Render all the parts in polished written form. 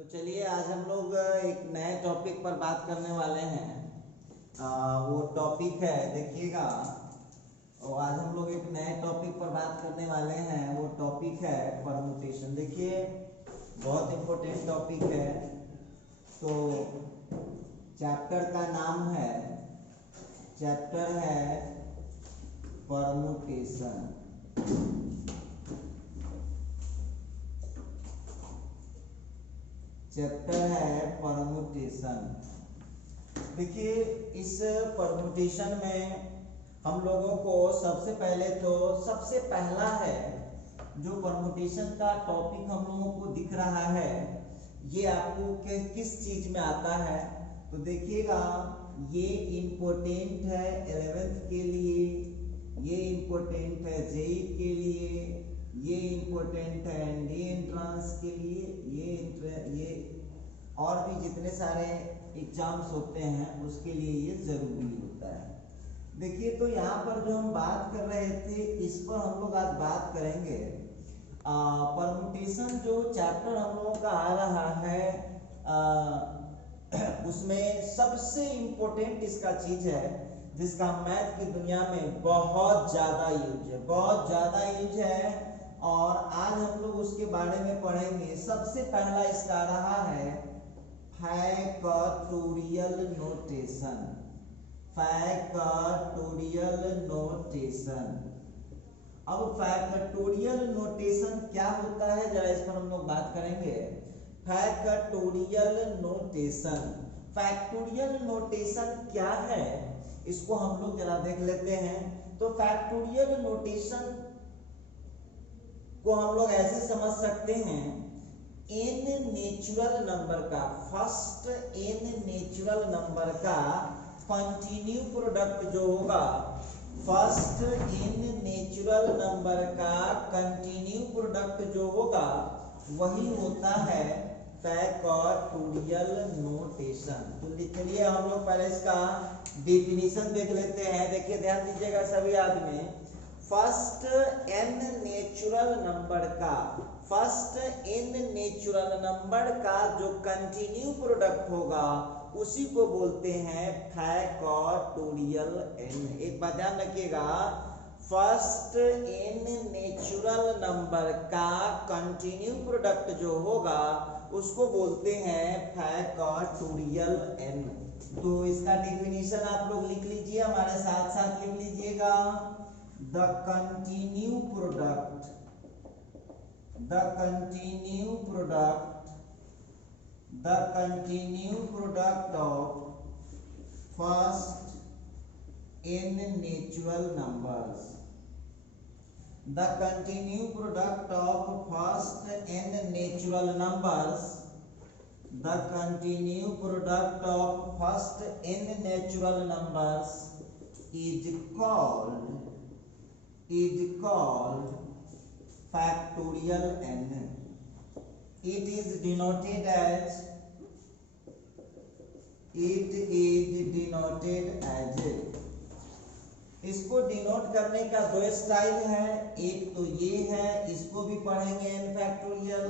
तो चलिए आज हम लोग एक नए टॉपिक पर बात करने वाले हैं। वो टॉपिक है, देखिएगा। और आज हम लोग एक नए टॉपिक पर बात करने वाले हैं। वो टॉपिक है परमुटेशन। देखिए बहुत इम्पोर्टेंट टॉपिक है। तो चैप्टर है परमुटेशन। चैप्टर है परमुटेशन। देखिए इस परमुटेशन में हम लोगों को सबसे पहला है जो परमुटेशन का टॉपिक हम लोगों को दिख रहा है, ये आपको किस चीज में आता है। तो देखिएगा ये इम्पोर्टेंट है 11th के लिए, ये इम्पोर्टेंट है जेई के लिए, ये इम्पोर्टेंट है एनडीए एंट्रेंस के लिए, ये और भी जितने सारे एग्जाम्स होते हैं उसके लिए ये जरूरी होता है। देखिए तो यहाँ पर जो हम बात कर रहे थे इस पर हम लोग आज बात करेंगे। परमुटेशन जो चैप्टर हम लोगों का आ रहा है उसमें सबसे इम्पोर्टेंट इसका चीज है जिसका मैथ की दुनिया में बहुत ज्यादा यूज है। और आज हम लोग उसके बारे में पढ़ेंगे। सबसे पहला इसका रहा है फैक्टोरियल नोटेशन। अब फैक्टोरियल नोटेशन क्या होता है जरा इस पर हम लोग बात करेंगे। फैक्टोरियल नोटेशन क्या है इसको हम लोग जरा देख लेते हैं। तो फैक्टोरियल नोटेशन को हम लोग ऐसे समझ सकते हैं, n नेचुरल नंबर का कंटिन्यू प्रोडक्ट जो होगा, कंटिन्यू प्रोडक्ट जो होगा वही होता है फैक्टोरियल नोटेशन। तो चलिए हम लोग पहले इसका डेफिनेशन देख लेते हैं। देखिए ध्यान दीजिएगा सभी आदमी। फर्स्ट n नेचुरल नंबर का जो कंटिन्यू प्रोडक्ट होगा उसी को बोलते हैं फैक्टोरियल n। एक बात ध्यान रखिएगा, फर्स्ट n नेचुरल नंबर का कंटिन्यू प्रोडक्ट जो होगा उसको बोलते हैं फैक्टोरियल n। तो इसका डेफिनेशन आप लोग लिख लीजिए, हमारे साथ साथ लिख लीजिएगा। The continued product of first n natural numbers. The continued product of first n natural numbers. The continued product of first n natural numbers is called factorial n. It is denoted as इसको denote करने का दो style है। एक तो ये है, इसको भी पढ़ेंगे n फैक्टोरियल,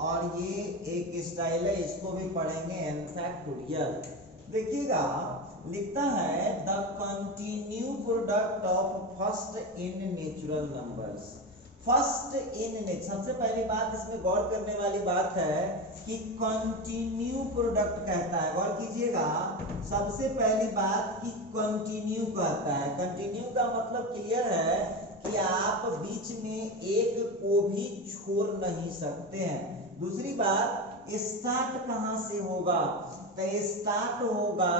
और ये एक स्टाइल है, इसको भी पढ़ेंगे n फैक्टोरियल। देखिएगा लिखता है the continue product of first n natural numbers. सबसे पहली बात इसमें गौर करने वाली बात है कि कंटिन्यू प्रोडक्ट कहता है। गौर कीजिएगा, सबसे पहली बात कि कंटिन्यू कहता है। कंटिन्यू का मतलब क्लियर है कि आप बीच में एक को भी छोड़ नहीं सकते हैं। दूसरी बात, स्टार्ट कहां से होगा, तो स्टार्ट होगा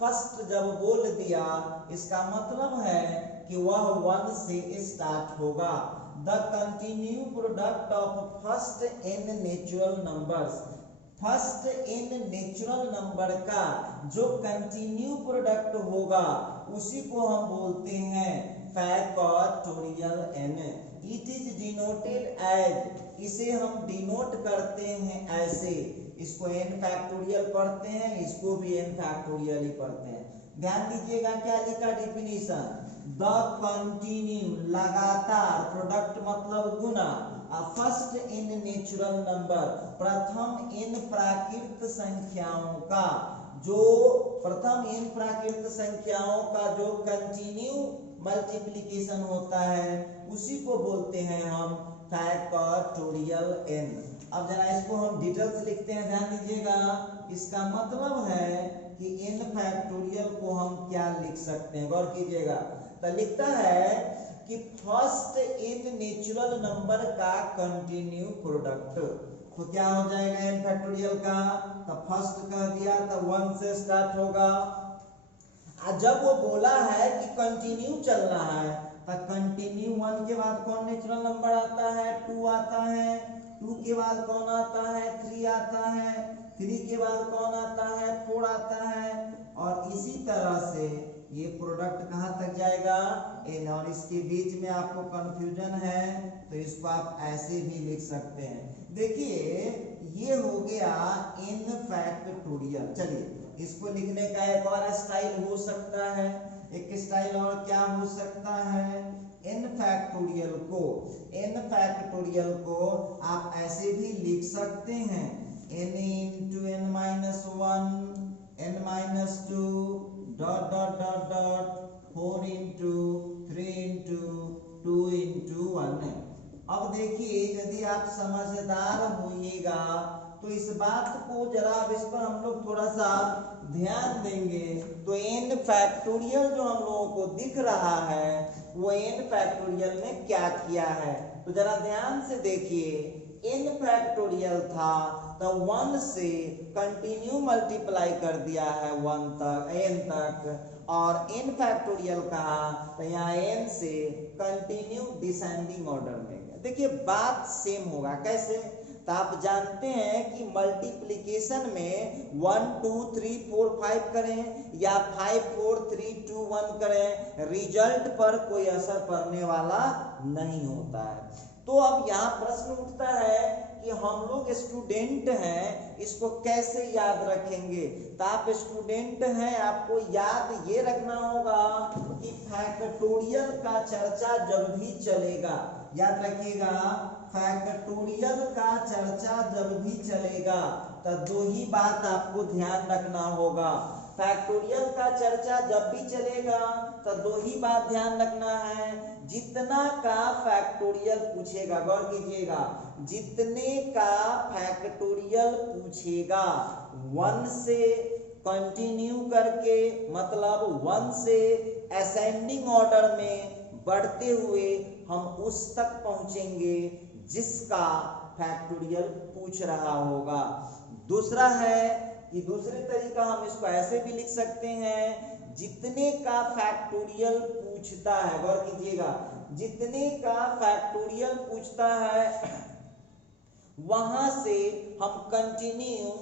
फर्स्ट जब बोल दिया, इसका मतलब है कि वह 1 से स्टार्ट होगा। The continue product of first n natural numbers, first n natural number का जो कंटिन्यू प्रोडक्ट होगा उसी को हम बोलते हैं factorial n। It is denoted as, इसे हम डिनोट करते हैं ऐसे। इसको n फैक्टोरियल पढ़ते हैं, इसको भी n फैक्टोरियल ही पढ़ते हैं। ध्यान दीजिएगा क्या लिखा डेफिनेशन, द कंटिन्यू लगातार, प्रोडक्ट मतलब गुना, फर्स्ट इन नेचुरल नंबर, प्रथम इन प्राकृत संख्याओं का, जो प्रथम इन प्राकृत संख्याओं का जो कंटिन्यू मल्टीप्लिकेशन होता है उसी को बोलते हैं हम फैक्टोरियल n। अब जरा इसको हम डिटेल से लिखते हैं, ध्यान दीजिएगा। इसका मतलब है कि n फैक्टोरियल को हम क्या लिख सकते हैं, गौर कीजिएगा। तो लिखता है कि फर्स्ट इन नेचुरल नंबर का कंटिन्यू प्रोडक्ट, तो क्या हो जाएगा n फैक्टोरियल का, तो फर्स्ट कह दिया तो 1 से स्टार्ट होगा। जब वो बोला है कि कंटिन्यू चल रहा है तो कंटिन्यू 1 के बाद कौन नेचुरल नंबर आता है, 2 आता है, 2 के बाद कौन आता है, 3 आता है, 3 के बाद कौन आता है, 4 आता है, और इसी तरह से ये प्रोडक्ट कहाँ तक जाएगा, n। और इसके बीच में आपको कंफ्यूजन है तो इसको आप ऐसे भी लिख सकते हैं। देखिए ये हो गया n फैक्टोरियल। चलिए इसको लिखने का एक और स्टाइल हो सकता है, एक स्टाइल और क्या हो सकता है, n फैक्टोरियल को आप ऐसे भी लिख सकते हैं, n into n minus 1, n minus 2, dot dot dot dot 4 into 3 into 2 into 1। अब देखिए यदि आप समझदार होइएगा तो इस बात को जरा अब इस पर हम लोग थोड़ा सा ध्यान देंगे तो n फैक्टोरियल जो हम लोगों को दिख रहा है वो n फैक्टोरियल ने क्या किया है, तो जरा ध्यान से देखिए। n फैक्टोरियल था तो 1 से कंटिन्यू मल्टीप्लाई कर दिया है 1 तक, n तक, और n फैक्टोरियल कहा तो यहाँ n से कंटिन्यू डिसेंडिंग ऑर्डर में। देखिए बात सेम होगा, कैसे, तो आप जानते हैं कि मल्टीप्लिकेशन में 1 2 3 4 5 करें या 5 4 3 2 1 करें, रिजल्ट पर कोई असर पड़ने वाला नहीं होता है। तो अब यहाँ प्रश्न उठता है कि हम लोग स्टूडेंट हैं, इसको कैसे याद रखेंगे। तो आप स्टूडेंट हैं, आपको याद ये रखना होगा कि फैक्टोरियल का चर्चा जब भी चलेगा, याद रखिएगा, फैक्टोरियल का चर्चा जब भी चलेगा तो दो ही बात आपको ध्यान रखना होगा। फैक्टोरियल का चर्चा जब भी चलेगा तो दो ही बात ध्यान रखना है, जितना का फैक्टोरियल पूछेगा, गौर कीजिएगा, जितने का फैक्टोरियल पूछेगा 1 से कंटिन्यू करके, मतलब 1 से असेंडिंग ऑर्डर में बढ़ते हुए हम उस तक पहुंचेंगे जिसका फैक्टोरियल पूछ रहा होगा। दूसरा है कि दूसरे तरीका हम इसको ऐसे भी लिख सकते हैं, जितने का फैक्टोरियल पूछता है, गौर कीजिएगा, जितने का फैक्टोरियल पूछता है वहां से हम कंटिन्यू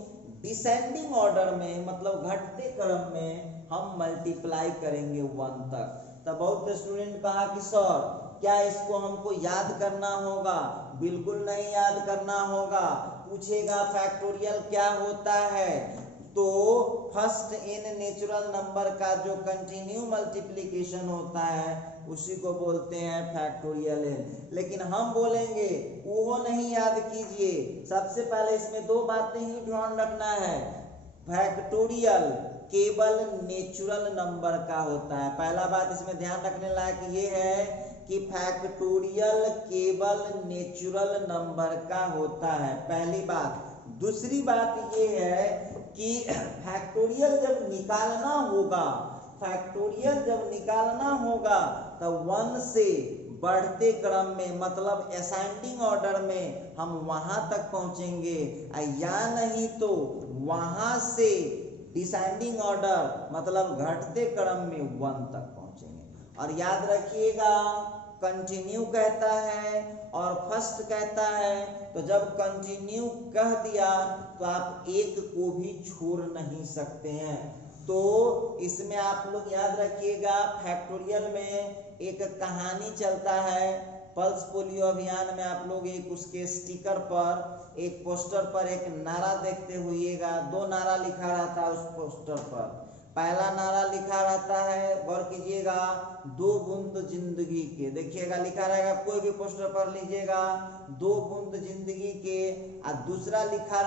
डिसेंडिंग ऑर्डर में, मतलब घटते क्रम में हम मल्टीप्लाई करेंगे 1 तक। तब बहुत स्टूडेंट कहा कि सर क्या इसको हमको याद करना होगा, बिल्कुल नहीं याद करना होगा, पूछेगा फैक्टोरियल क्या होता है, तो फर्स्ट इन नेचुरल नंबर का जो कंटिन्यू मल्टीप्लिकेशन होता है उसी को बोलते हैं फैक्टोरियल n। लेकिन हम बोलेंगे वो नहीं याद कीजिए, सबसे पहले इसमें दो बातें ही ध्यान रखना है, फैक्टोरियल केवल नेचुरल नंबर का होता है। पहला बात इसमें ध्यान रखने लायक ये है कि फैक्टोरियल केवल नेचुरल नंबर का होता है, पहली बात। दूसरी बात ये है कि फैक्टोरियल जब निकालना होगा, फैक्टोरियल जब निकालना होगा तो 1 से बढ़ते क्रम में, मतलब असेंडिंग ऑर्डर में हम वहां तक पहुंचेंगे, या नहीं तो वहां से डिसेंडिंग ऑर्डर मतलब घटते क्रम में 1 तक पहुंचेंगे। और याद रखिएगा कंटिन्यू कहता है और फर्स्ट कहता है, तो जब कंटिन्यू कह दिया तो आप एक को भी छोड़ नहीं सकते हैं। तो इसमें आप लोग याद रखिएगा, फैक्टोरियल में एक कहानी चलता है, पल्स पोलियो अभियान में आप लोग एक उसके स्टिकर पर, एक पोस्टर पर एक नारा देखते हुइएगा, 2 नारा लिखा रहता है उस पोस्टर पर। पहला नारा लिखा रहता है, गौर कीजिएगा, 2 बूंद जिंदगी के, देखिएगा लिखा रहेगा, कोई भी पोस्टर पर लीजिएगा 2 बूंद जिंदगी के। और दूसरा लिखा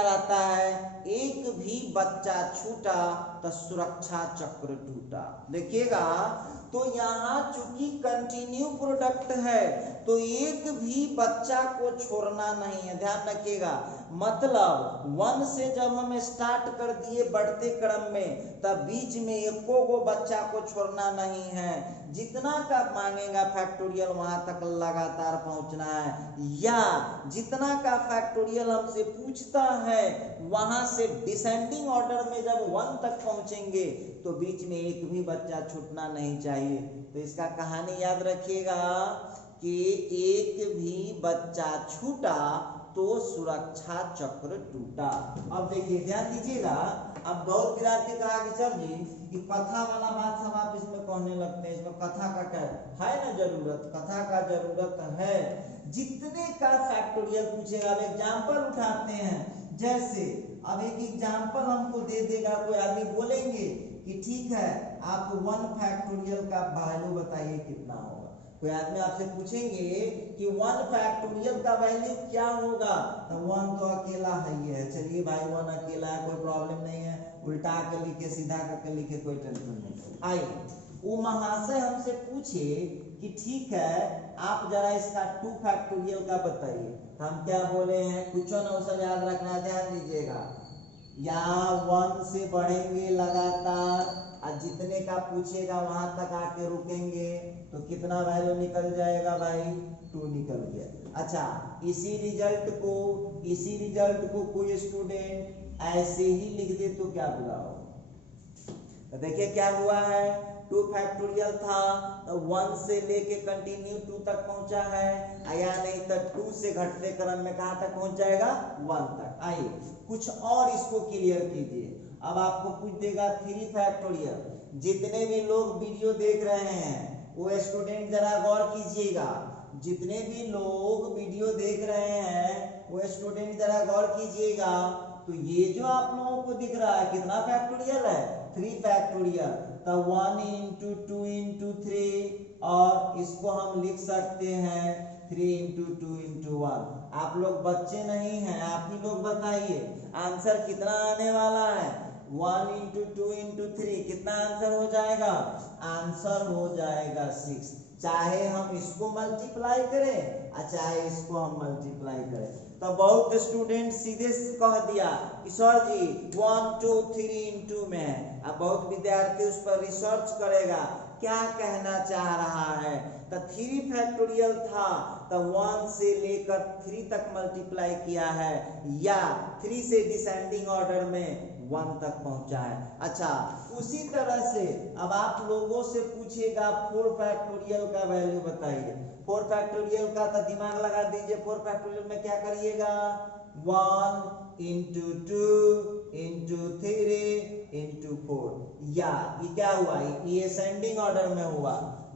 रहता है एक भी बच्चा छूटा तो सुरक्षा चक्र टूटा। देखिएगा, तो यहाँ चूंकि कंटिन्यू प्रोडक्ट है तो एक भी बच्चा को छोड़ना नहीं है, ध्यान रखिएगा। मतलब 1 से जब हम स्टार्ट कर दिए बढ़ते क्रम में, तब बीच में एको गो बच्चा को छोड़ना नहीं है। जितना का मांगेगा फैक्टोरियल वहां तक लगातार पहुंचना है, या जितना का फैक्टोरियल हमसे पूछता है वहां से डिसेंडिंग ऑर्डर में जब 1 तक पहुंचेंगे तो बीच में एक भी बच्चा छूटना नहीं चाहिए। तो इसका कहानी याद रखिएगा कि एक भी बच्चा छूटा तो सुरक्षा चक्र टूटा। अब देखिए, ध्यान दीजिएगा, अब बहुत विद्यार्थी कहा कि सर जी कि कथा वाला बात सब आप इसमें कहने लगते हैं, इसमें कथा का क्या है ना जरूरत, कथा का जरूरत है। जितने का फैक्टोरियल पूछेगा, अब एग्जाम्पल उठाते हैं, जैसे अब एक एग्जाम्पल हमको दे देगा कोई आदमी, बोलेंगे कि ठीक है आप 1 फैक्टोरियल का वैल्यू बताइए कितना होगा। कोई आदमी आपसे पूछेंगे कि 1 फैक्टोरियल का वैल्यू क्या होगा, तो 1 तो अकेला है, चलिए भाई 1 अकेला है, कोई प्रॉब्लम नहीं है, उल्टा के लिखे सीधा करके लिखे, कोई टेंशन नहीं। आइए, वो महाशय हमसे पूछे कि ठीक है आप जरा इसका 2 फैक्टोरियल का बताइए, तो हम क्या बोले हैं, कुछ ना सब याद रखना, ध्यान दीजिएगा। या 1 से बढ़ेंगे लगातार और जितने का पूछेगा वहां तक आके रुकेंगे तो कितना वैल्यू निकल जाएगा भाई, 2 निकल गया। अच्छा, इसी रिजल्ट को कोई स्टूडेंट ऐसे ही लिख दे तो क्या बुलाओ। तो देखिए क्या हुआ है, 2 फैक्टोरियल था, 1 से लेके कंटिन्यू 2 तक पहुंचा है, या नहीं तो 2 से घटते क्रम में कहां तक पहुंच जाएगा, 1 तक। आइए कुछ और इसको क्लियर कीजिए। अब आपको पूछ देगा 3 फैक्टोरियल। जितने भी लोग वीडियो देख रहे हैं वो स्टूडेंट जरा गौर कीजिएगा, जितने भी लोग वीडियो देख रहे हैं वो स्टूडेंट जरा गौर कीजिएगा। तो ये जो आप लोगों को दिख रहा है कितना फैक्टोरियल है, 3 फैक्टोरियल। तो 1 into 2 into 3, और इसको हम लिख सकते हैं 3 into 2 into 1। आप लोग बच्चे नहीं हैं, आप ही लोग बताइए आंसर कितना आने वाला है। 1 into 2 into 3 कितना आंसर हो जाएगा, आंसर हो जाएगा 6। चाहे हम इसको मल्टीप्लाई करें और चाहे इसको हम मल्टीप्लाई करें। तो बहुत स्टूडेंट सीधे कह दिया कि सर जी 1 2 3 into में है। अब बहुत विद्यार्थी उस पर रिसर्च करेगा क्या कहना चाह रहा है। तो 3 फैक्टोरियल था तो 1 से लेकर 3 तक मल्टीप्लाई किया है, या 3 से डिसेंडिंग ऑर्डर में 1 तक पहुंचा है। अच्छा, उसी तरह से अब आप लोगों से पूछेगा 4 फैक्टोरियल का वैल्यू बताइए। 4 फैक्टोरियल का तो दिमाग लगा दीजिए, 4 फैक्टोरियल में क्या करिएगा, 1 into 2 into 3 into 4। या ये क्या हुआ, ये असेंडिंग ऑर्डर में हुआ।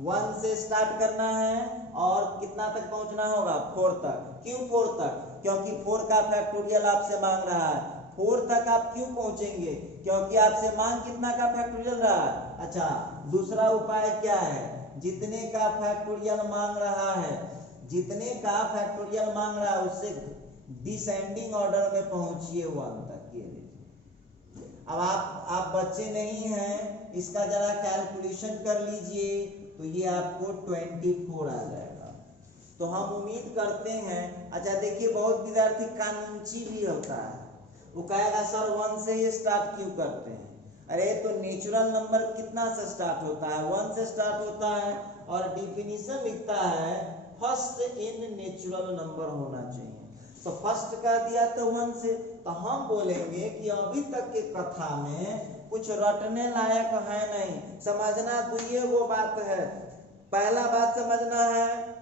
1 से स्टार्ट करना है और कितना तक पहुंचना होगा, 4 तक। क्यों 4 तक, क्योंकि 4 का फैक्टोरियल आपसे मांग रहा है। 4 तक आप क्यों पहुंचेंगे, क्योंकि आपसे मांग कितना का फैक्टोरियल रहा है। अच्छा, दूसरा उपाय क्या है, जितने का फैक्टोरियल मांग रहा है, जितने का फैक्टोरियल मांग रहा है उससे डिसेंडिंग ऑर्डर में पहुंचिए 1 तक। ये अब आप बच्चे नहीं हैं, इसका जरा कैलकुलेशन कर लीजिए तो ये आपको 24 आ जाएगा। तो हम उम्मीद करते हैं। अच्छा देखिए, बहुत विद्यार्थी कानूनची भी होता है, वो कहेगा सर 1 से ही स्टार्ट क्यों करते हैं। अरे तो नेचुरल नंबर कितना से स्टार्ट होता है, 1 से स्टार्ट होता है, और डिफिनीशन लिखता है फर्स्ट इन नेचुरल नंबर होना चाहिए। तो फर्स्ट कर दिया तो 1 से, तो हम बोलेंगे कि अभी तक के कथा में कुछ रटने लायक है नहीं। समझना तो ये वो बात है, पहला बात समझना है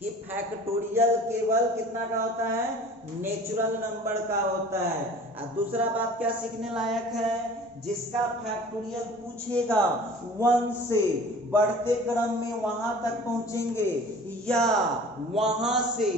कि फैक्टोरियल केवल कितना का होता है, नेचुरल नंबर का होता है। और दूसरा बात क्या सीखने लायक है, जिसका फैक्टोरियल पूछेगा 1 से बढ़ते क्रम में वहां तक पहुंचेंगे, या वहां से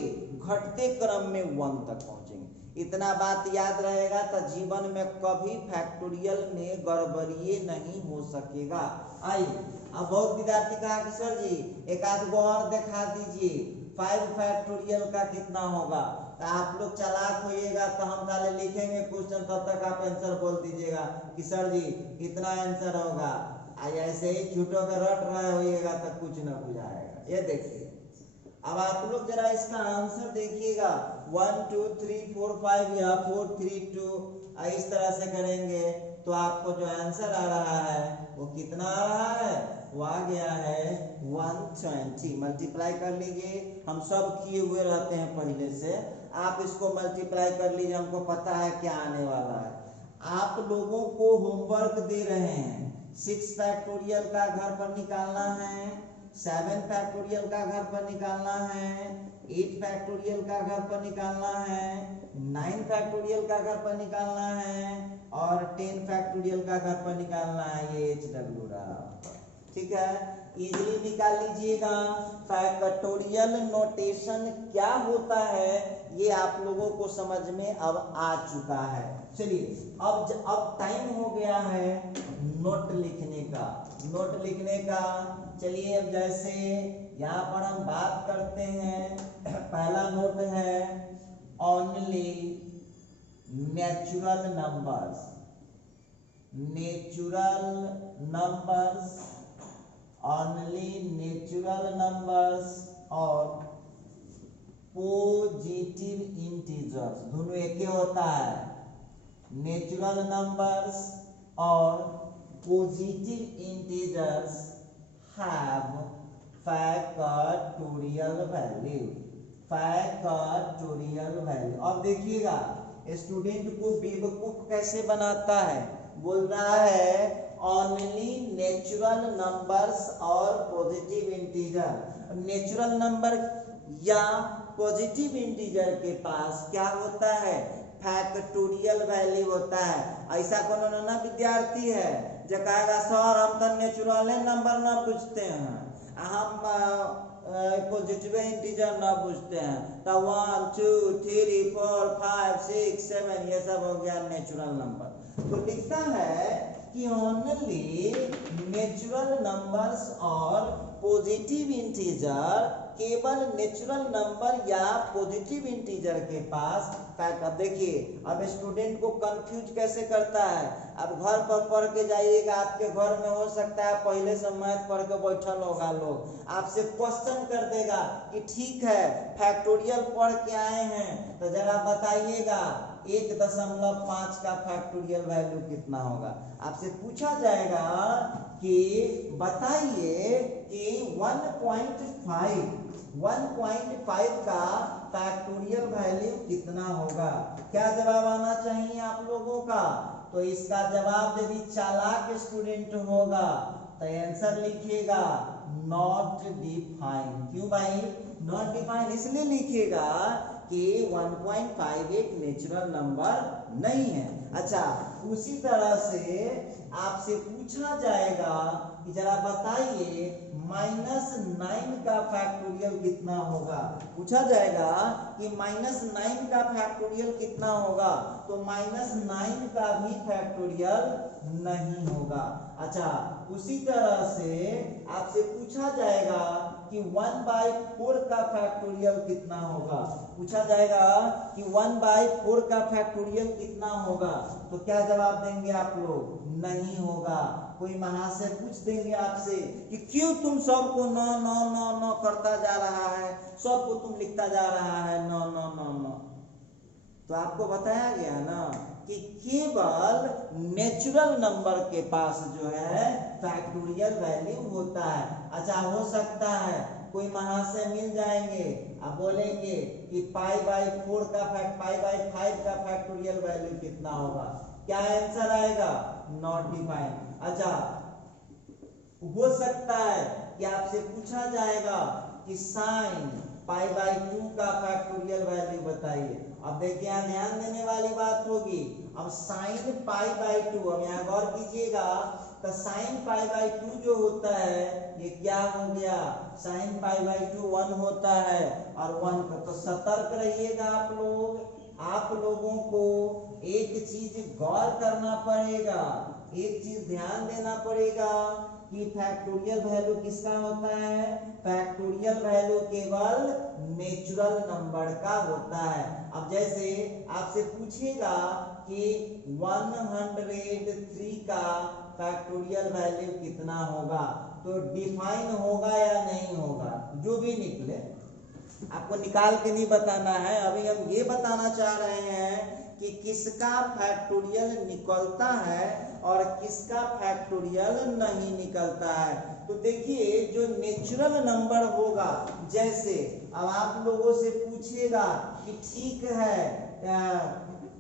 घटते क्रम में 1 तक पहुंचेंगे। इतना बात याद रहेगा तो जीवन में कभी फैक्टोरियल में गड़बड़िए नहीं हो सकेगा। आइए अब बहुत विद्यार्थी कहा कि सर जी एक आध गो और दिखा दीजिए 5 फैक्टोरियल का कितना होगा। तो आप लोग चालाक होइएगा तो हम ताले लिखेंगे क्वेश्चन, तब तक आप आंसर बोल दीजिएगा कि सर जी कितना आंसर होगा। ऐसे ही झूठों के रट रहे होइएगा तो कुछ न बुझाएगा। ये देखिए अब आप लोग जरा इसका आंसर देखिएगा 1 2 3 4 5 या 4 3 2 इस तरह से करेंगे तो आपको जो आंसर आ रहा है वो कितना आ रहा है, वो आ गया है 120। मल्टीप्लाई कर लीजिए, हम सब किए हुए रहते हैं पहले से, आप इसको मल्टीप्लाई कर लीजिए, हमको पता है क्या आने वाला है। आप लोगों को होमवर्क दे रहे हैं 6 फैक्टोरियल का घर पर निकालना है, 7 फैक्टोरियल का घर पर निकालना है, 8 फैक्टोरियल का घर पर निकालना है, 9 फैक्टोरियल का घर पर निकालना है और 10 फैक्टोरियल का घर पर निकालना है। ये HW रहा, ठीक है, इजीली निकाल लीजिएगा। फैक्टोरियल नोटेशन क्या होता है ये आप लोगों को समझ में अब आ चुका है। चलिए अब टाइम हो गया है नोट लिखने का। चलिए अब जैसे यहाँ पर हम बात करते हैं, पहला नोट है only natural numbers, only natural numbers और पॉजिटिव इंटीजर्स, दोनों एक ही होता है। नेचुरल नंबर्स और positive integers have factorial value. अब देखिएगा स्टूडेंट को बेवकूफ कैसे बनाता है, बोल रहा है ओनली नेचुरल नंबर्स और पॉजिटिव इंटीजर। नेचुरल नंबर या पॉजिटिव इंटीजर के पास क्या होता है, फैक्टोरियल वैल्यू होता है। ऐसा कोनो ना विद्यार्थी है जो कहेगा सर हम तो नेचुरल नंबर ना पूछते हैं, हम पॉजिटिव इंटीजर ना पूछते हैं, तो 1 2 3 4 5 6 7 ये सब हो गया नेचुरल नंबर। तो लिखता है कि ओनली नेचुरल नंबर्स और पॉजिटिव इंटीजर, केवल नेचुरल नंबर या पॉजिटिव इंटीजर के पास फैक्ट। अब देखिए अब स्टूडेंट को कंफ्यूज कैसे करता है। अब घर पर पढ़ के जाइएगा, आपके घर में हो सकता है पहले से मैथ पढ़ के बैठल होगा लोग, आपसे क्वेश्चन कर देगा कि ठीक है फैक्टोरियल पढ़ के आए हैं तो जरा बताइएगा 1.5 का फैक्टोरियल वैल्यू कितना होगा। आपसे पूछा जाएगा कि बताइए कि 1.5 का फैक्टोरियल वैल्यू कितना होगा। क्या जवाब आना चाहिए आप लोगों का, तो इसका जवाब यदि चालाक स्टूडेंट होगा तो आंसर लिखिएगा नॉट डिफाइन। क्यों भाई नॉट डिफाइन, इसलिए लिखिएगा कि 1.5 एक नेचुरल नंबर नहीं है। अच्छा उसी तरह से आपसे पूछा जाएगा कि जरा बताइए -9 का फैक्टोरियल कितना होगा। पूछा जाएगा कि -9 का फैक्टोरियल कितना होगा, तो -9 का भी फैक्टोरियल नहीं होगा। अच्छा उसी तरह से आपसे पूछा जाएगा कि 1/4 का फैक्टोरियल कितना होगा। पूछा जाएगा कि 1/4 का फैक्टोरियल कितना होगा, तो क्या जवाब देंगे आप लोग, नहीं होगा। कोई महाशय पूछ देंगे आपसे कि क्यों तुम सबको न न न न करता जा रहा है, सबको तुम लिखता जा रहा है न न न न, तो आपको बताया गया ना कि केवल नेचुरल नंबर के पास जो है फैक्टोरियल वैल्यू होता है। अच्छा हो सकता है कोई महाशय मिल जाएंगे, आप बोलेंगे कि π/4 का π/5 का फैक्टोरियल वैल्यू कितना होगा, क्या आंसर आएगा, नॉट डिफाइन। अच्छा हो सकता है कि आपसे पूछा जाएगा कि साइन π/2 का फैक्टोरियल वैल्यू बताइए। अब देखिए यहाँ ध्यान देने वाली बात होगी, अब साइन π/2, अब यहाँ गौर कीजिएगा तो साइन π/2 जो होता है ये क्या हो गया, साइन π/2 1 होता है और 1 का, तो सतर्क रहिएगा आप लोग। आप लोगों एक चीज गौर करना पड़ेगा, एक चीज ध्यान देना पड़ेगा कि फैक्टोरियल वैल्यू किसका होता है? फैक्टोरियल वैल्यू केवल नेचुरल नंबर का होता है। अब जैसे आपसे पूछेगा कि 103 का फैक्टोरियल वैल्यू कितना होगा, तो डिफाइन होगा या नहीं होगा? जो भी निकले आपको निकाल के नहीं बताना है। अभी हम ये बताना चाह रहे हैं कि किसका फैक्टोरियल निकलता है और किसका फैक्टोरियल नहीं निकलता है। तो देखिए जो नेचुरल नंबर होगा, जैसे अब आप लोगों से पूछेगा कि ठीक है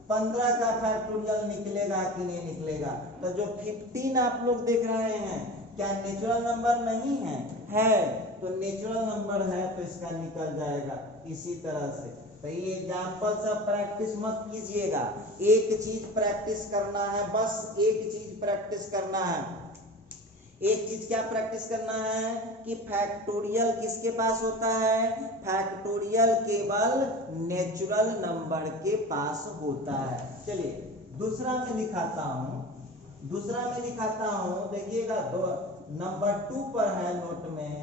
15 का फैक्टोरियल निकलेगा कि नहीं निकलेगा, तो जो 15 आप लोग देख रहे हैं क्या नेचुरल नंबर नहीं है? तो नेचुरल नंबर है तो इसका निकल जाएगा। इसी तरह से तो ये एग्जाम्पल सब प्रैक्टिस मत कीजिएगा, एक चीज प्रैक्टिस करना है, बस एक चीज प्रैक्टिस करना है। एक चीज क्या प्रैक्टिस करना है कि फैक्टोरियल किसके पास होता है? फैक्टोरियल केवल नेचुरल नंबर के पास होता है। चलिए दूसरा में दिखाता हूं, देखिएगा नंबर 2 पर है नोट में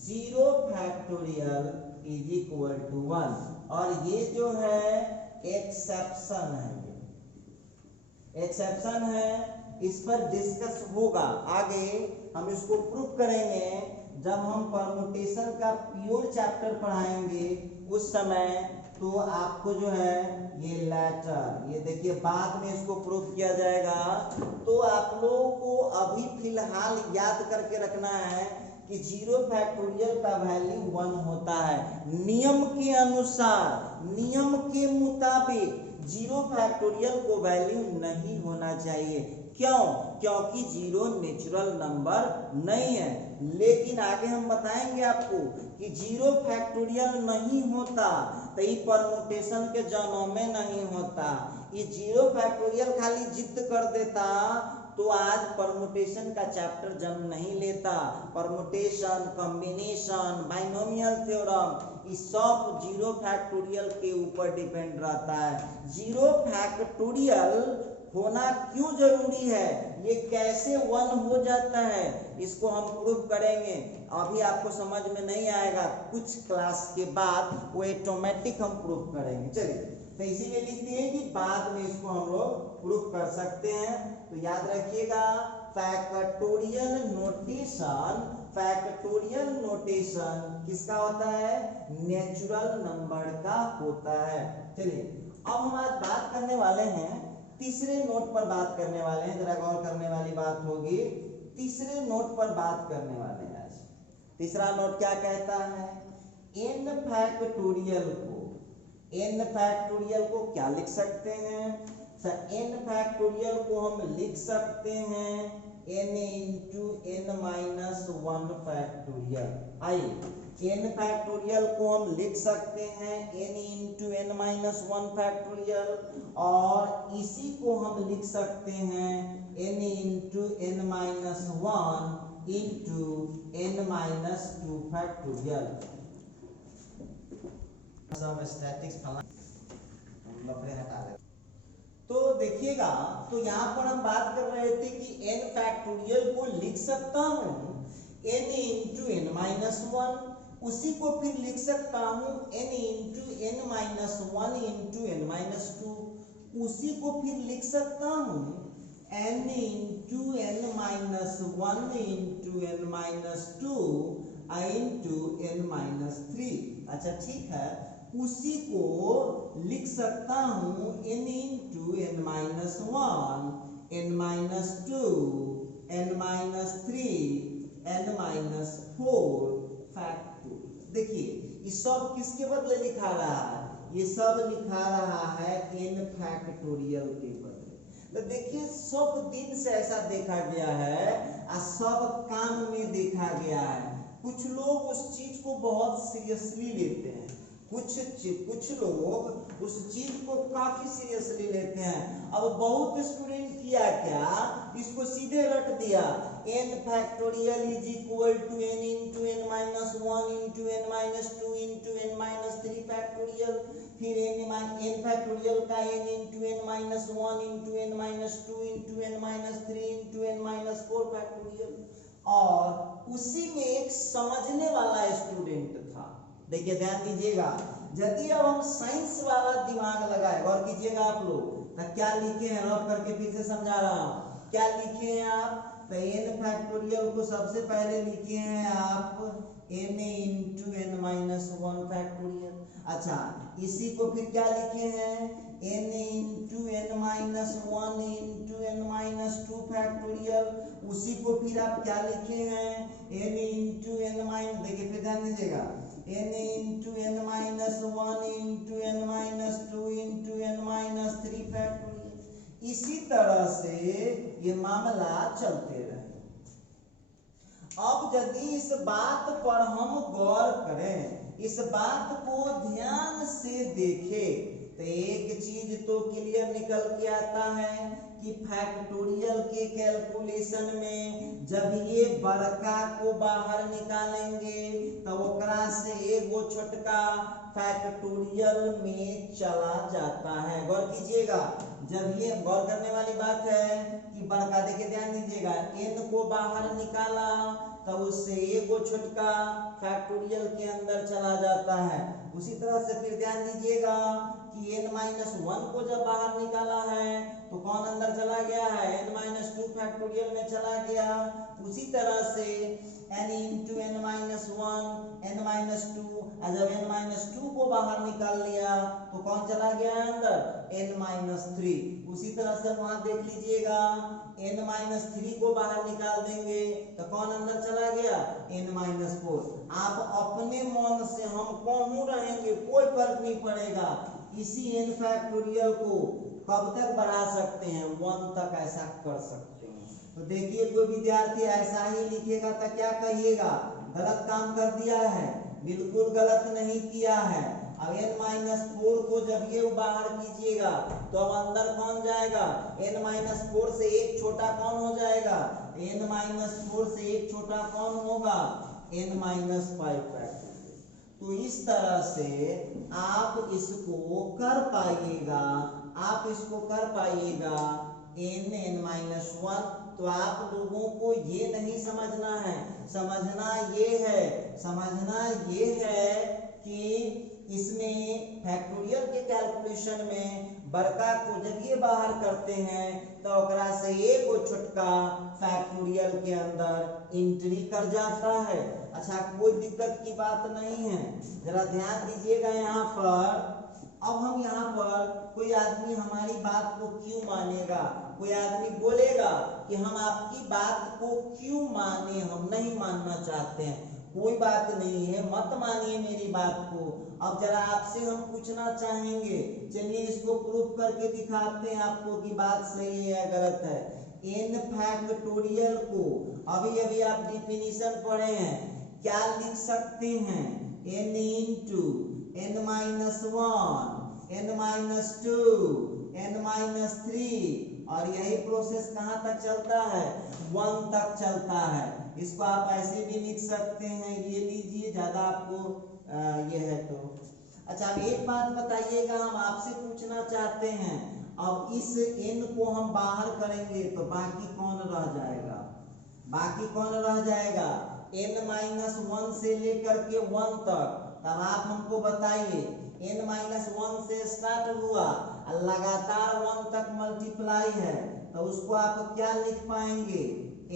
0 फैक्टोरियल इज इक्वल टू 1, और ये जो है एक्सेप्शन है, इस पर डिस्कस होगा आगे। हम इसको प्रूफ करेंगे जब हम परमुटेशन का प्योर चैप्टर पढ़ाएंगे उस समय। तो आपको जो है ये लेटर, ये देखिए बाद में इसको प्रूफ किया जाएगा। तो आप लोगों को अभी फिलहाल याद करके रखना है कि 0 फैक्टोरियल का वैल्यू 1 होता है। नियम के अनुसार, नियम के मुताबिक 0 फैक्टोरियल को वैल्यू नहीं होना चाहिए। क्यों? क्योंकि 0 नेचुरल नंबर नहीं है। लेकिन आगे हम बताएंगे आपको कि 0 फैक्टोरियल नहीं होता तो ये परमुटेशन के जन्म में नहीं होता। ये 0 फैक्टोरियल खाली जिद कर देता तो आज परमुटेशन का चैप्टर जन्म नहीं लेता। परमुटेशन, कॉम्बिनेशन, बाइनोमियल थ्योरम, ये सब 0 फैक्टोरियल के ऊपर डिपेंड रहता है। 0 फैक्टोरियल होना क्यों जरूरी है, ये कैसे 1 हो जाता है, इसको हम प्रूफ करेंगे। अभी आपको समझ में नहीं आएगा, कुछ क्लास के बाद वो ऑटोमेटिक हम प्रूफ करेंगे। चलिए तो इसीलिए लिख दिए कि बाद में इसको हम लोग प्रूफ कर सकते हैं। तो याद रखिएगा फैक्टोरियल नोटेशन किसका होता है? नेचुरल नंबर का होता है। चलिए अब हम आज बात करने वाले हैं, तीसरे नोट पर बात करने वाले हैं। जरा गौर करने वाली बात होगी, तीसरे नोट पर बात करने वाले हैं आज। तीसरा नोट क्या कहता है? n फैक्टोरियल को क्या लिख सकते हैं? n फैक्टोरियल को हम लिख सकते हैं n into n minus 1 factorial. आइए n फैक्टोरियल को हम लिख सकते हैं n into n minus 1 factorial, और इसी को हम लिख सकते हैं n into n minus 1 into n minus 2 factorial. Statics हटा दे। तो देखिएगा, तो यहाँ पर हम बात कर रहे थे कि n फैक्टोरियल को लिख सकता हूँ n इंटू n माइनस 1, उसी को फिर लिख सकता हूँ n into n minus 1 into n minus 2, उसी को फिर लिख सकता हूँ n into n minus 1 into n minus 2 into n minus 3। अच्छा ठीक है, उसी को लिख सकता हूँ n into n minus 1, n minus 2, n minus 3, n minus 4 factorial. देखिए ये सब किसके बदले लिखा रहा है? ये सब लिखा रहा है n फैक्टोरियल के बदले। तो देखिए सब दिन से ऐसा देखा गया है और सब काम में देखा गया है। कुछ लोग उस चीज को बहुत सीरियसली लेते हैं, कुछ लोग उस चीज को काफी सीरियसली लेते हैं। अब बहुत स्टूडेंट किया क्या, इसको सीधे रट दिया n factorial is equal to n into n minus 1 into n minus 2 into n minus 3 factorial. फिर n फैक्टोरियल का n into n minus 1 into n minus 2 into n minus 3 into n minus 4 factorial. और उसी में एक समझने वाला student था। देखिए ध्यान दीजिएगा, यदि अब हम साइंस वाला दिमाग लगाए, गौर कीजिएगा आप लोग, तो क्या लिखे हैं, रब करके फिर से समझा रहा हूं, क्या लिखे हैं आप, तो n फैक्टोरियल को सबसे पहले लिखे हैं आप n into n minus 1 factorial. अच्छा, इसी को फिर क्या लिखे हैं, n into n minus 1 into n minus 2 factorial. उसी को फिर आप क्या लिखे हैं, n इंटू n माइनस, देखिए फिर ध्यान दीजिएगा, n into n minus 1 into n minus 2 into n minus 3 factorial. इसी तरह से ये मामला चलते रहे। अब यदि इस बात पर हम गौर करें, इस बात को ध्यान से देखें, तो एक चीज तो क्लियर निकल के आता है कि फैक्टोरियल के कैलकुलेशन में जब ये बड़का को बाहर निकालेंगे तो ओकरा से एगो छोटका फैक्टोरियल में चला जाता है। गौर कीजिएगा, जब ये गौर करने वाली बात है कि बड़का, देखिए ध्यान दीजिएगा, n को बाहर निकाला तो उससे एगो छोटका फैक्टोरियल के अंदर चला जाता है। उसी तरह से फिर ध्यान दीजिएगा कि n माइनस 1 को जब बाहर निकाला है तो कौन अंदर चला गया है, n माइनस 2 फैक्टोरियल में चला गया। उसी तरह से n into n minus 1 n minus 2, जब n माइनस 2 को बाहर निकाल लिया तो कौन चला गया है अंदर, n माइनस 3। उसी तरह से वहां देख लीजिएगा, n माइनस 3 को बाहर निकाल देंगे तो कौन अंदर चला गया, n माइनस 4। आप अपने मन से हम कहूं रहेंगे, कोई फर्क नहीं पड़ेगा, इसी n फैक्टोरियल को कब तक बढ़ा सकते हैं, 1 तक ऐसा कर सकते हैं। तो देखिए कोई विद्यार्थी ऐसा ही लिखेगा तो क्या कहिएगा, गलत काम कर दिया है, बिल्कुल गलत नहीं किया है। अब n माइनस 4 को जब ये बाहर कीजिएगा तो अब अंदर कौन जाएगा, n माइनस 4 से एक छोटा कौन हो जाएगा, n माइनस 4 से एक छोटा कौन होगा, n माइनस 5। तो इस तरह से आप इसको कर पाइएगा, आप इसको कर पाइएगा n माइनस 1। तो आप लोगों को ये नहीं समझना है, समझना ये है कि इसमें फैक्टोरियल के कैलकुलेशन में बड़का को जब ये बाहर करते हैं तो ओकरा से एगो छोटका फैक्टोरियल के अंदर एंट्री कर जाता है। अच्छा, कोई दिक्कत की बात नहीं है, जरा ध्यान दीजिएगा यहाँ पर। अब हम यहाँ पर कोई आदमी हमारी बात को क्यों मानेगा, कोई आदमी बोलेगा कि हम आपकी बात को क्यों माने, हम नहीं मानना चाहते हैं, कोई बात नहीं है, मत मानिए मेरी बात को। अब जरा आपसे हम पूछना चाहेंगे, चलिए इसको प्रूफ करके दिखाते हैं आपको कि बात सही है या गलत है। n फैक्टोरियल को अभी अभी आप डिफिनीशन पढ़े हैं, क्या लिख सकते हैं, n into n minus 1 n minus 2 n minus 3, और यही प्रोसेस कहाँ तक चलता है, 1 तक चलता है। इसको आप ऐसे भी लिख सकते हैं, ये लीजिए, ज्यादा आपको ये है तो। अच्छा, अब एक बात बताइएगा, हम आपसे पूछना चाहते हैं, अब इस n को हम बाहर करेंगे तो बाकी कौन रह जाएगा, बाकी कौन रह जाएगा, n माइनस 1 से लेकर के 1 तक। तब आप हमको बताइए, n माइनस 1 से स्टार्ट हुआ लगातार 1 तक मल्टीप्लाई है, तो उसको आप क्या लिख पाएंगे,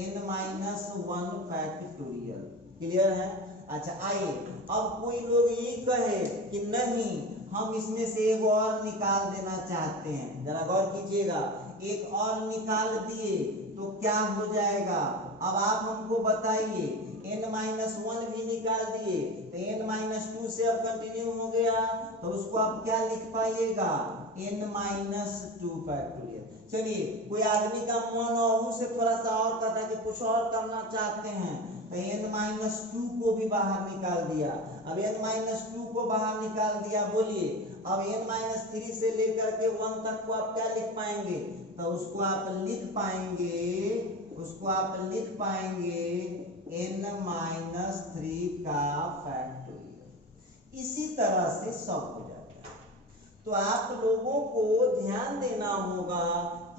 n माइनस 1 फैक्टोरियल। क्लियर है। अच्छा, आइए अब कोई लोग ये कहे कि नहीं, हम इसमें से एक और निकाल देना चाहते हैं, जरा गौर कीजिएगा, एक और निकाल दिए तो क्या हो जाएगा। अब आप हमको बताइए, n माइनस 1 भी निकाल दिए तो n माइनस 2 से अब कंटिन्यू हो गया, तो उसको आप क्या लिख पाइएगा, n माइनस 2 फैक्टोरियल। चलिए, कोई आदमी का मन और से थोड़ा सा और करता है कि कुछ और करना चाहते हैं, तो n माइनस 2 को भी बाहर निकाल दिया। अब n माइनस 2 को बाहर निकाल दिया, बोलिए अब n माइनस 3 से लेकर के 1 तक को आप क्या लिख पाएंगे, तो उसको आप लिख पाएंगे n माइनस 3 का फैक्टोरियल। इसी तरह से सब हो जाता है। तो आप लोगों को ध्यान देना होगा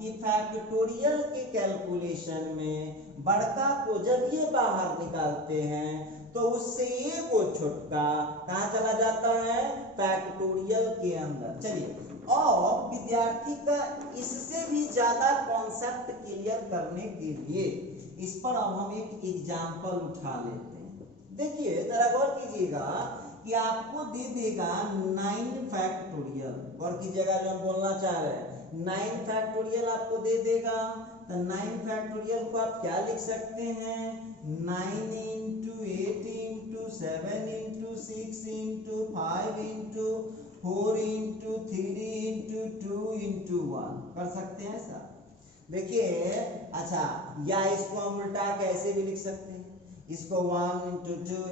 कि फैक्टोरियल के कैलकुलेशन में बड़का को जब ये बाहर निकालते हैं तो उससे ये वो छोटका कहाँ चला जाता है, फैक्टोरियल के अंदर। चलिए, और विद्यार्थी का इससे भी ज्यादा कॉन्सेप्ट क्लियर करने के लिए इस पर अब हम एक एग्जाम्पल उठा लेते हैं। देखिए जरा गौर कीजिएगा कि आपको दे देगा 9 फैक्टोरियल। गौर कीजिएगा जो हम बोलना चाह रहे हैं, 9 फैक्टोरियल आपको दे देगा। तो 9 फैक्टोरियल को आप क्या लिख सकते हैं, 9 into 8 into 7 into 6 into 5 into 4 into 3 into 2 into 1 कर सकते हैं ऐसा। देखिए अच्छा, या इसको हम उल्टा कैसे भी लिख सकते हैं, इसको 1 इंटू 2,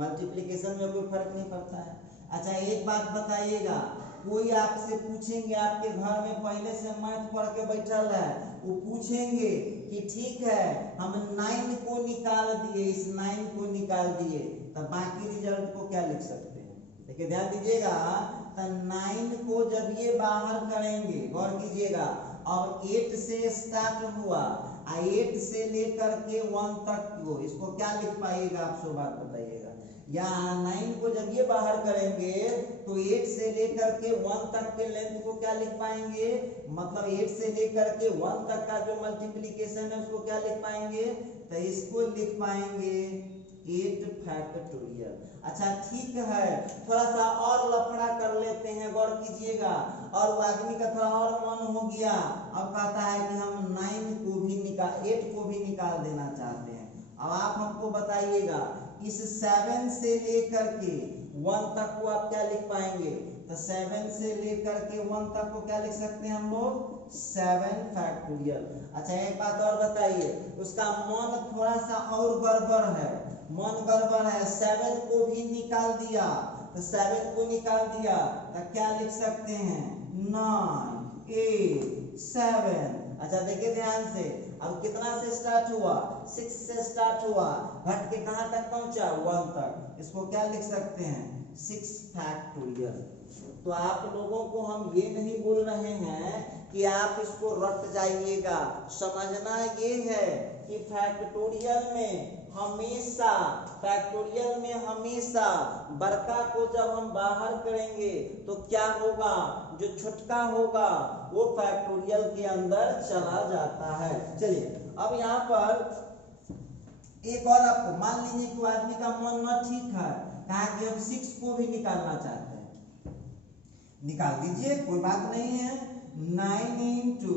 मल्टीप्लीकेशन में कोई फर्क नहीं पड़ता है। अच्छा एक बात बताइएगा, कोई आपसे पूछेंगे, आपके घर में पहले से मैथ पढ़ के बैठल है, वो पूछेंगे कि ठीक है हम 9 को निकाल दिए, इस 9 को निकाल दिए, तब बाकी रिजल्ट को क्या लिख सकते हैं। देखिए ध्यान दीजिएगा, तो 9 को जब ये बाहर करेंगे, गौर कीजिएगा, अब 8 से स्टार्ट हुआ, 8 से लेकर के 1 तक को, इसको क्या लिख पाइएगा आप, सो बात बताइएगा। या 9 को जब ये बाहर करेंगे तो 8 से लेकर के 1 तक के लेंथ को क्या लिख पाएंगे, मतलब 8 से लेकर के 1 तक का जो मल्टीप्लीकेशन है उसको क्या लिख पाएंगे, तो इसको लिख पाएंगे 8 फैक्टोरियल। अच्छा ठीक है, थोड़ा सा और लफड़ा कर लेते हैं, गौर कीजिएगा, और वो आदमी का थोड़ा और मन हो गया, अब कहता है कि हम 9 को भी निकाल 8 को भी निकाल देना चाहते हैं। अब आप हमको बताइएगा इस 7 से लेकर के 1 तक को आप क्या लिख पाएंगे, तो 7 से लेकर के 1 तक को क्या लिख सकते हैं हम लोग, 7 फैक्टोरियल। अच्छा एक बात और बताइए, उसका मन थोड़ा सा और गड़बड़ है, मन गड़बड़ है, 7 को भी निकाल दिया, तो 7 को निकाल दिया तो क्या लिख सकते हैं, 9 8 7। अच्छा देखिए ध्यान से, अब कितना से स्टार्ट हुआ, 6 से स्टार्ट हुआ, घट के कहां तक पहुंचा, 1 तक, इसको क्या लिख सकते हैं, 6 फैक्टोरियल। तो आप लोगों को हम ये नहीं बोल रहे हैं कि आप इसको रट जाइएगा, समझना ये है कि फैक्टोरियल में हमेशा बड़का को जब हम बाहर करेंगे तो क्या होगा, जो छोटका होगा वो फैक्टोरियल के अंदर चला जाता है। चलिए अब यहाँ पर एक और आपको मान लीजिए कि आदमी का मन न ठीक है, कहा कि हम 6 को भी निकालना चाहते हैं, निकाल दीजिए कोई बात नहीं है। 9 इंटू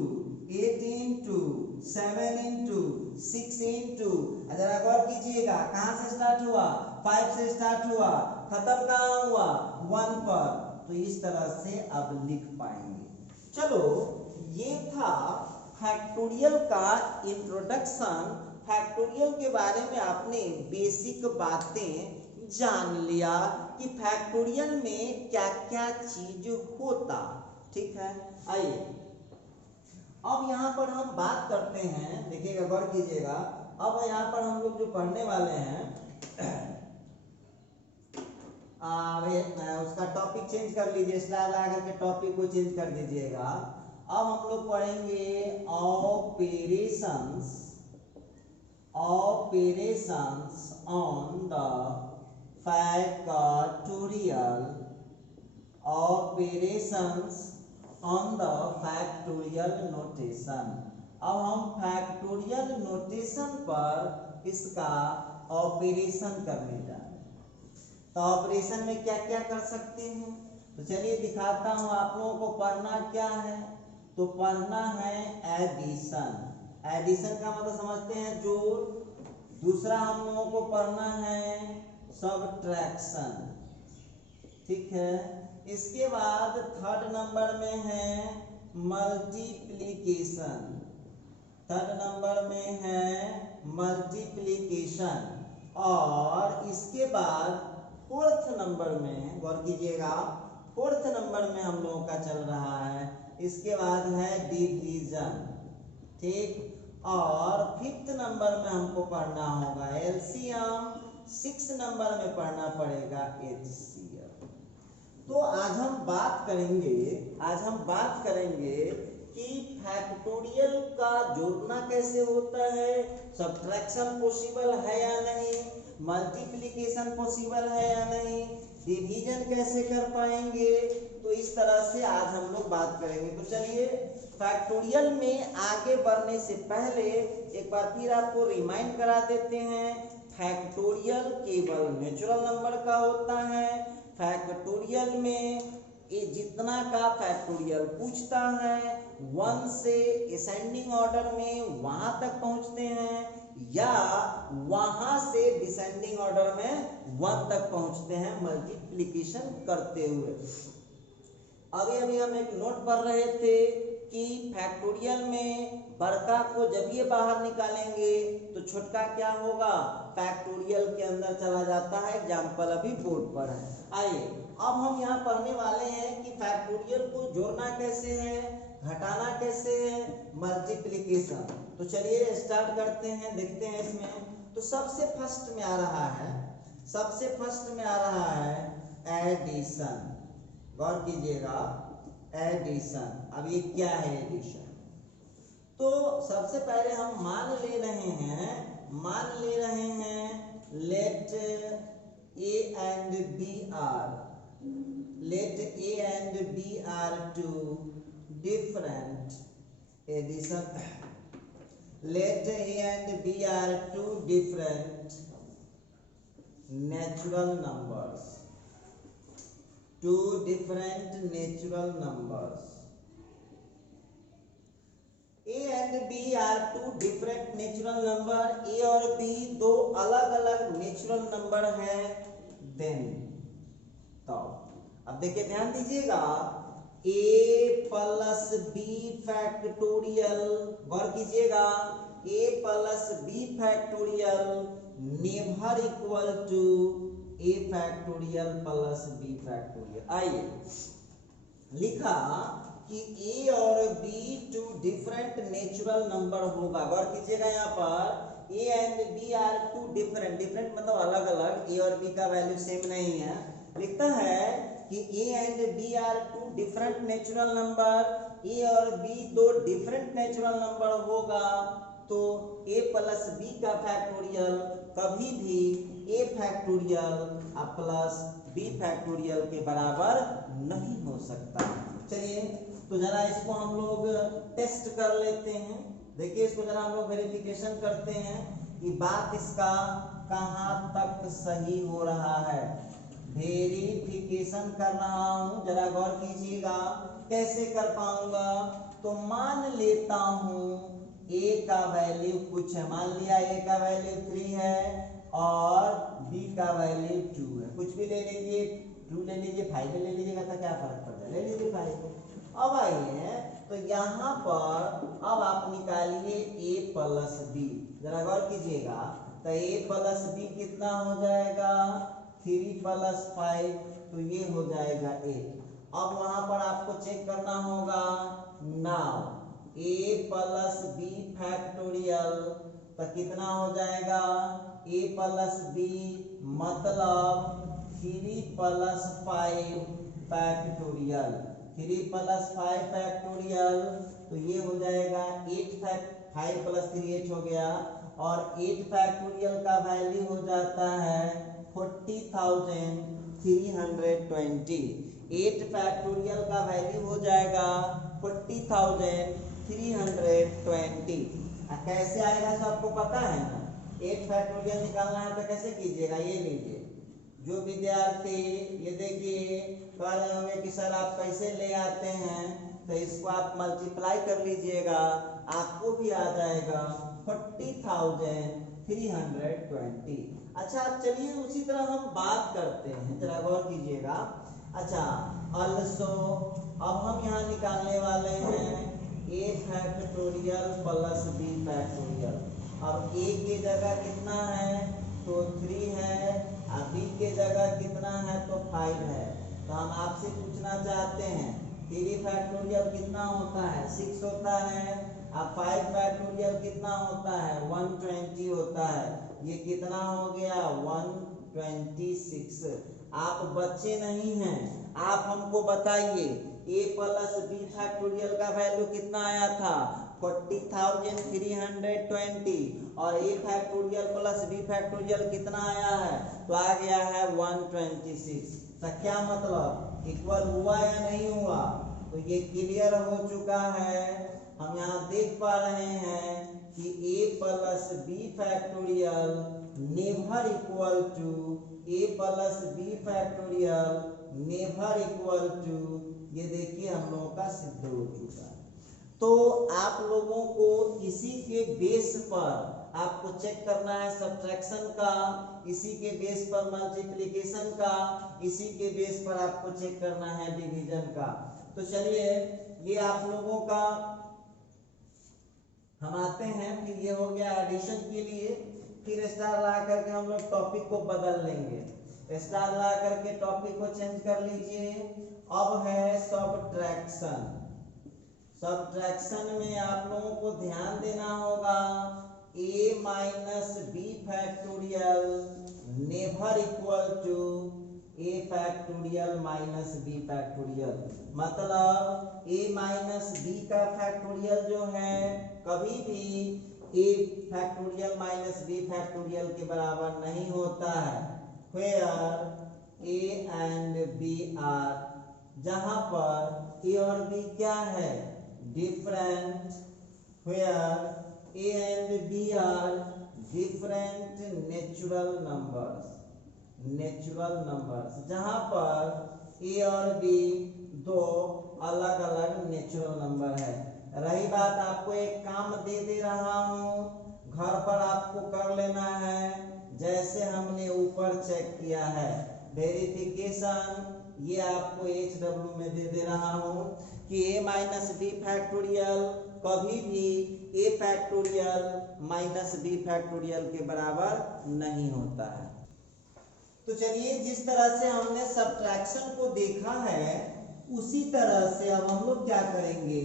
8 इंटू 7 इंटू 6 इंटू, जरा गौर कीजिएगा कहां से स्टार्ट हुआ, 5 से स्टार्ट हुआ, खत्म कहां हुआ, 1 पर। तो इस तरह से अब लिख पाएंगे। चलो ये था फैक्टोरियल का इंट्रोडक्शन। फैक्टोरियल के बारे में आपने बेसिक बातें जान लिया कि फैक्टोरियल में क्या क्या चीज होता, ठीक है। आइए अब यहाँ पर हम बात करते हैं, देखिएगा गौर कीजिएगा, अब यहाँ पर हम लोग जो पढ़ने वाले हैं उसका टॉपिक चेंज कर लीजिए, स्टार लगा करके टॉपिक को चेंज कर दीजिएगा। अब हम लोग पढ़ेंगे operations on the factorial, operations on the factorial notation. अब हम फैक्टोरियल नोटेशन पर इसका ऑपरेशन करने जा रहे हैं। तो ऑपरेशन में क्या क्या कर सकते हैं, तो चलिए दिखाता हूं आप लोगों को। पढ़ना क्या है, तो पढ़ना है एडिशन। एडिशन का मतलब समझते हैं जोड़। दूसरा हम लोगों को पढ़ना है सबट्रैक्शन, ठीक है। इसके बाद 3rd नंबर में है मल्टीप्लिकेशन, 3rd नंबर में है मल्टीप्लिकेशन, और इसके बाद 4th नंबर में, गौर कीजिएगा 4th नंबर में हम लोगों का चल रहा है, इसके बाद है डिवीजन, ठीक। और 5th नंबर में हमको पढ़ना होगा एलसीएम, 6th नंबर में पढ़ना पड़ेगा एचसीएफ। तो आज हम बात करेंगे कि फैक्टोरियल का जोड़ना कैसे होता है, सब्ट्रैक्शन पॉसिबल है या नहीं, मल्टीप्लिकेशन पॉसिबल है या नहीं, डिवीजन कैसे कर पाएंगे। तो इस तरह से आज हम लोग बात करेंगे। तो चलिए फैक्टोरियल में आगे बढ़ने से पहले एक बार फिर आपको रिमाइंड करा देते हैं, फैक्टोरियल केवल नेचुरल नंबर का होता है। फैक्टोरियल में ये जितना का फैक्टोरियल पूछता है 1 से असेंडिंग ऑर्डर में वहां तक पहुंचते हैं या वहां से डिसेंडिंग ऑर्डर में 1 तक पहुंचते हैं मल्टीप्लिकेशन करते हुए। अभी हम एक नोट पढ़ रहे थे कि फैक्टोरियल में बड़का को जब ये बाहर निकालेंगे तो छोटका क्या होगा, फैक्टोरियल के अंदर चला जाता है। एग्जाम्पल अभी बोर्ड पर है। आइए अब हम यहाँ पढ़ने वाले हैं कि फैक्टोरियल को जोड़ना कैसे है, घटाना कैसे है, मल्टीप्लिकेशन। तो चलिए स्टार्ट करते हैं, देखते हैं इसमें। तो सबसे फर्स्ट में आ रहा है एडिशन। गौर कीजिएगा, एडिशन। अब ये क्या है एडिशन? तो सबसे पहले हम मान ले रहे हैं late A and B are two different addition. Let A and B are two different natural numbers. Two different natural numbers. A and B are two different natural number. A और B दो अलग अलग natural number है। Then तो अब देखिए, ध्यान दीजिएगा, A प्लस B फैक्टोरियल, गौर कीजिएगा, A plus B factorial never equal to A factorial plus B factorial. आइए लिखा कि A और B two different natural number होगा। गौर कीजिएगा, यहाँ पर A and B are two different मतलब अलग अलग, A और B का वैल्यू सेम नहीं है। लिखता है कि A and B are two different natural number, A और B दो डिफरेंट नेचुरल नंबर होगा तो A प्लस B का फैक्टोरियल कभी भी A factorial plus B factorial के बराबर नहीं हो सकता। चलिए तो जरा इसको हम लोग टेस्ट कर लेते हैं। देखिए इसको जरा हम लोग वेरिफिकेशन करते हैं कि बात इसका कहाँ तक सही हो रहा है। वेरिफिकेशन कर रहा हूँ, जरा गौर कीजिएगा। कैसे कर पाऊंगा? तो मान लेता हूँ A का वैल्यू कुछ है, मान लिया A का वैल्यू 3 है और B का वैल्यू 2 है। कुछ भी ले लीजिए, 2 ले लीजिए, 5 ले लीजिएगा तो क्या फर्क पड़ता है, ले लीजिए 5। अब आइए तो यहाँ पर अब आप निकालिए A प्लस B। जरा गौर कीजिएगा, तो A प्लस B कितना हो जाएगा, 3 प्लस 5, तो ये हो जाएगा 8। अब वहां पर आपको चेक करना होगा, now A plus B factorial तो कितना हो जाएगा, A प्लस B मतलब 3 प्लस 5 फैक्टोरियल, 3 प्लस 5 फैक्टोरियल तो ये हो जाएगा 5 प्लस 3 8 हो गया, और 8 फैक्टोरियल का वैल्यू हो जाता है 40,320। 8 फैक्टोरियल का वैल्यू हो जाएगा 40,320। कैसे आएगा सबको पता है ना। 8 फैक्टोरियल निकालना है तो कैसे कीजिएगा, ये लीजिए। जो विद्यार्थी ये देखिए कह रहे होंगे कि सर आप कैसे ले आते हैं, तो इसको आप मल्टीप्लाई कर लीजिएगा, आपको भी आ जाएगा 40,320। अच्छा चलिए उसी तरह हम बात करते हैं, जरा गौर कीजिएगा। अच्छा अल्सो अब हम यहाँ निकालने वाले हैं A factorial plus B factorial. अब A की जगह कितना है तो 3 है, अब B के जगह कितना है तो 5 है। तो हम आपसे पूछना चाहते हैं 3 फैक्टोरियल कितना होता है, 6 होता है। अब 5 फैक्टोरियल कितना होता है, 120 होता है। ये कितना हो गया 126। आप बच्चे नहीं हैं, आप हमको बताइए a प्लस बी फैक्टोरियल का वैल्यू कितना आया था 40,320 और a factorial plus b factorial कितना आया है तो आ गया है 126। तो क्या मतलब इक्वल हुआ या नहीं हुआ? तो ये क्लियर हो चुका है। हम यहाँ देख पा रहे हैं कि a plus B factorial never equal to a plus B factorial never equal to, ये देखिए हम लोगों का सिद्ध हो चुका है। तो आप लोगों को इसी के बेस पर आपको चेक करना है सब्ट्रैक्शन का, इसी के बेस पर मल्टीप्लिकेशन का, इसी के बेस पर आपको चेक करना है डिवीजन का। तो चलिए ये आप लोगों का हम आते हैं, फिर ये हो गया एडिशन के लिए। फिर स्टार लगा करके हम लोग टॉपिक को बदल लेंगे। स्टार लगा करके टॉपिक को चेंज कर लीजिए। अब है सब्ट्रैक्शन। सब्ट्रैक्शन में आप लोगों को ध्यान देना होगा a minus B factorial never equal to a factorial minus B factorial. मतलब a माइनस बी का फैक्टोरियल जो है कभी भी a factorial minus B factorial के बराबर नहीं होता है। Where a and b are, जहां पर a और b क्या है different. Where a and b are different natural numbers, natural numbers, जहां पर a और b दो अलग अलग नेचुरल नंबर है। रही बात आपको एक काम दे रहा हूं, घर पर आपको कर लेना है जैसे हमने ऊपर चेक किया है वेरिफिकेशन। ये आपको HW में दे रहा हूं कि a माइनस बी फैक्टोरियल कभी भी a factorial minus B factorial के बराबर नहीं होता है। तो चलिए जिस तरह से हमने सब्ट्रैक्शन को देखा है उसी तरह से अब हम लोग क्या करेंगे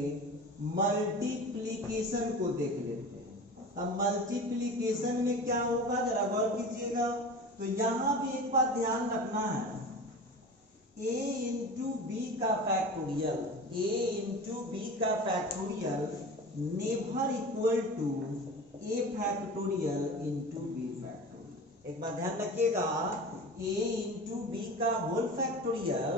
मल्टीप्लिकेशन को देख लेते हैं। अब मल्टीप्लिकेशन में क्या होगा जरा गौर कीजिएगा। तो यहां भी एक बात ध्यान रखना है, a इंटू बी का फैक्टोरियल, a इंटू बी का factorial never equal to a factorial into B factorial. एक बात ध्यान रखिएगा, a इंटू बी का whole factorial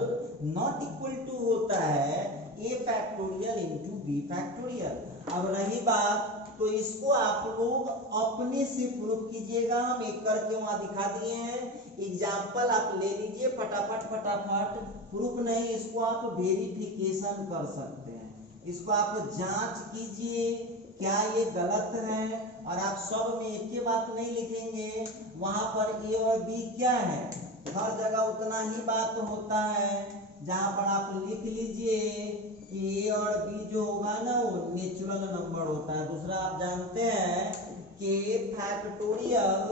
not equal to होता है a factorial into B factorial. अब रही बात तो इसको आप लोग अपने से प्रूफ कीजिएगा। हम एक करके वहां दिखा दिए हैं, एग्जाम्पल आप ले लीजिए फटाफट फटाफट। प्रूफ नहीं, इसको आप वेरिफिकेशन कर सकते हैं, इसको आप जांच कीजिए क्या ये गलत है। और आप सब में एक ही बात नहीं लिखेंगे, वहां पर a और b क्या है हर जगह उतना ही बात होता है। जहां पर आप लिख लीजिए कि a और b जो होगा ना वो नेचुरल नंबर होता है। दूसरा आप जानते हैं कि फैक्टोरियल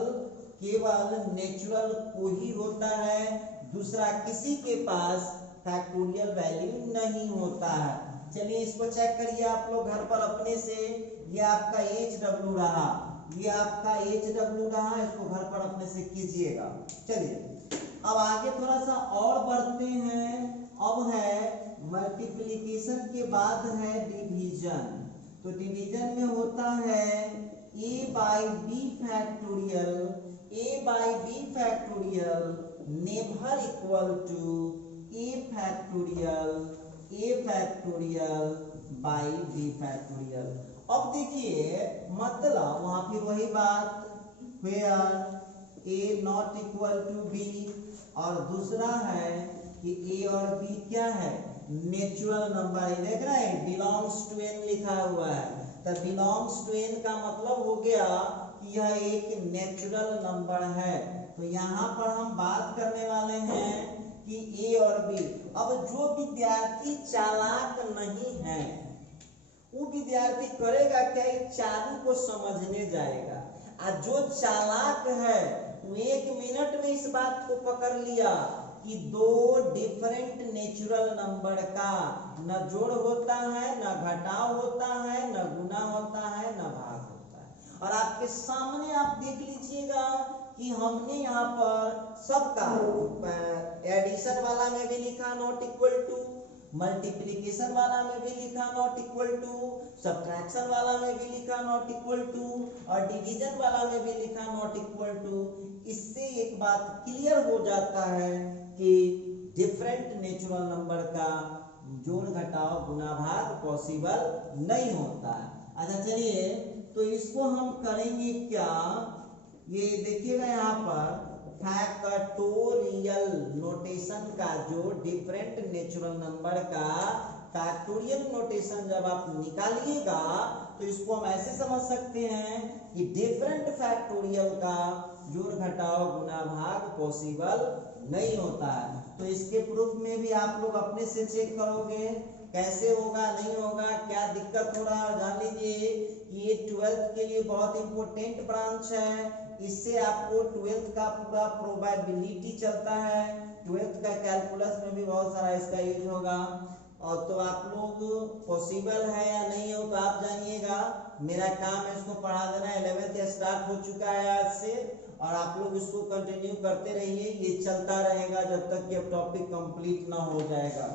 केवल नेचुरल को ही होता है, दूसरा किसी के पास फैक्टोरियल वैल्यू नहीं होता है। चलिए इसको चेक करिए आप लोग घर पर अपने से। ये आपका HW रहा, ये आपका HW रहा, इसको घर पर अपने से कीजिएगा। चलिए अब आगे थोड़ा सा और बढ़ते हैं। अब है मल्टीप्लिकेशन के बाद है डिवीजन। तो डिवीजन में होता है a by B factorial, a by B factorial never equal to a factorial by B factorial. अब देखिए मतलब वहां फिर वही बात where a not equal to b, और दूसरा है कि a और b क्या है नेचुरल नंबर है। देख रहे हैं बिलोंग्स टू n लिखा हुआ है, तो बिलोंग्स टू n का मतलब हो गया कि यह एक नेचुरल नंबर है। तो यहाँ पर हम बात करने वाले हैं कि a और b। अब जो विद्यार्थी चालाक नहीं है वो विद्यार्थी करेगा क्या, चालू को समझने जाएगा। और जो चालाक है वो 1 मिनट में इस बात को पकड़ लिया कि दो डिफरेंट नेचुरल नंबर का न जोड़ होता है, न घटाव होता है, न गुना होता है, न भाग होता है। और आपके सामने आप देख लीजिएगा कि हमने यहाँ पर सबका एडिशन वाला में भी लिखा नॉट इक्वल टू, मल्टीप्लिकेशन वाला में भी लिखा नॉट इक्वल टू, सब्ट्रैक्शन वाला में भी लिखा नॉट इक्वल टू, और डिवीजन वाला में भी लिखा नॉट इक्वल टू। इससे एक बात क्लियर हो जाता है कि डिफरेंट नेचुरल नंबर का जोड़ घटाव गुना भाग पॉसिबल नहीं होता है। अच्छा चलिए, तो इसको हम करेंगे क्या, ये देखिएगा यहाँ पर फैक्टोरियल नोटेशन का जो डिफरेंट नेचुरल नंबर का फैक्टोरियल नोटेशन जब आप निकालिएगा तो इसको हम ऐसे समझ सकते हैं कि डिफरेंट फैक्टोरियल का जोड़ घटाव गुना भाग पॉसिबल नहीं होता है। तो इसके प्रूफ में भी आप लोग अपने से चेक करोगे कैसे होगा नहीं होगा, क्या दिक्कत हो रहा है। जान लीजिए कि ये 12th के लिए बहुत इंपॉर्टेंट ब्रांच है, इससे आपको 12th का पूरा प्रोबेबिलिटी चलता है, 12th का कैलकुलस में भी बहुत सारा इसका यूज होगा। और तो आप लोग पॉसिबल है या नहीं हो तो आप जानिएगा, मेरा काम है इसको पढ़ा देना। 11th स्टार्ट हो चुका है आज से, और आप लोग इसको कंटिन्यू करते रहिए, ये चलता रहेगा जब तक कि अब टॉपिक कंप्लीट ना हो जाएगा।